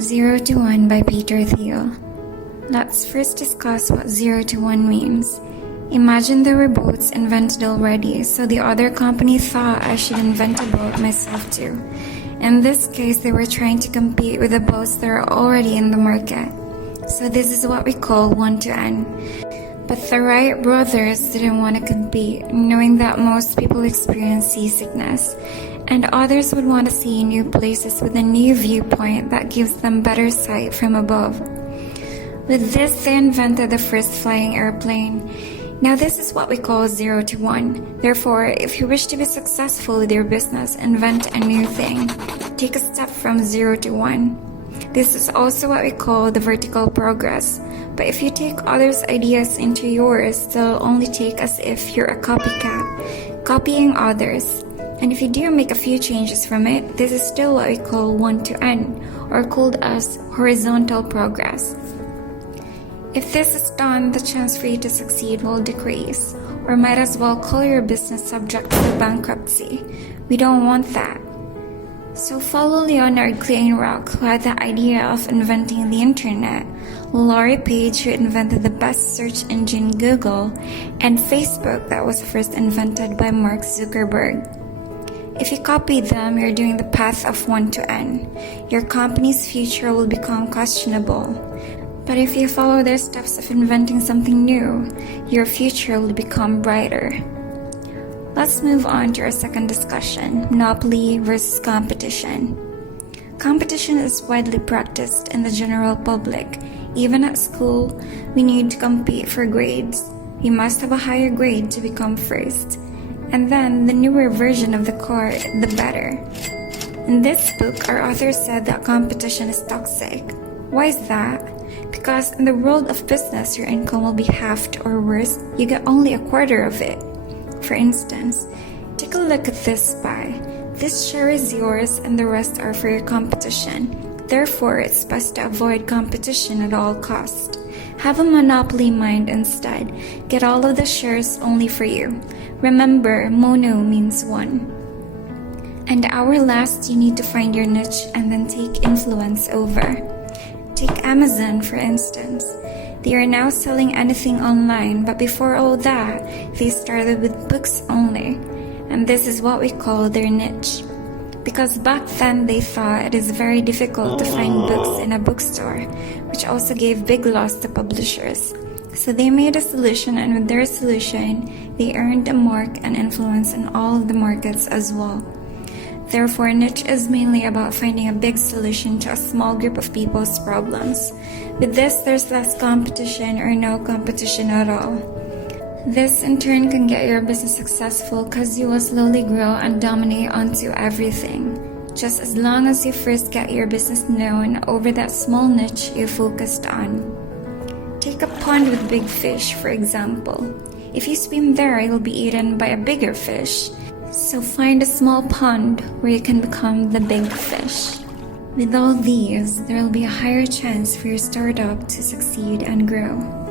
0 to 1 by Peter Thiel. Let's first discuss what 0 to 1 means. Imagine there were boats invented already, so the other company thought I should invent a boat myself too. In this case, they were trying to compete with the boats that are already in the market. So this is what we call 1 to N. But the Wright brothers didn't want to compete, knowing that most people experience seasickness, and others would want to see new places with a new viewpoint that gives them better sight from above. With this, they invented the first flying airplane. Now this is what we call 0 to 1. Therefore, if you wish to be successful with your business, invent a new thing. Take a step from 0 to 1. This is also what we call the vertical progress. But if you take others' ideas into yours, they'll only take as if you're a copycat, copying others. And if you do make a few changes from it, this is still what we call 1 to N, or called as horizontal progress. If this is done, the chance for you to succeed will decrease, or might as well call your business subject to bankruptcy. We don't want that. So follow Leonard Kleinrock, who had the idea of inventing the internet, Larry Page, who invented the best search engine Google, and Facebook that was first invented by Mark Zuckerberg. If you copy them, you're doing the path of 1 to N. Your company's future will become questionable. But if you follow their steps of inventing something new, your future will become brighter. Let's move on to our second discussion, monopoly versus competition. Competition is widely practiced in the general public. Even at school, we need to compete for grades. We must have a higher grade to become first. And then, the newer version of the car, the better. In this book, our author said that competition is toxic. Why is that? Because in the world of business, your income will be halved, or worse, you get only a quarter of it. For instance, take a look at this pie. This share is yours and the rest are for your competition. Therefore, it's best to avoid competition at all costs. Have a monopoly mind instead. Get all of the shares only for you. Remember, mono means one. And our last, you need to find your niche and then take influence over. Take Amazon, for instance. They are now selling anything online, but before all that, they started with books only. And this is what we call their niche. Because back then they thought it is very difficult to find books in a bookstore, which also gave big loss to publishers. So they made a solution, and with their solution, they earned a mark and influence in all of the markets as well. Therefore, niche is mainly about finding a big solution to a small group of people's problems. With this, there's less competition or no competition at all. This in turn can get your business successful because you will slowly grow and dominate onto everything. Just as long as you first get your business known over that small niche you focused on. Take a pond with big fish, for example. If you swim there, you'll be eaten by a bigger fish. So find a small pond where you can become the big fish. With all these, there will be a higher chance for your startup to succeed and grow.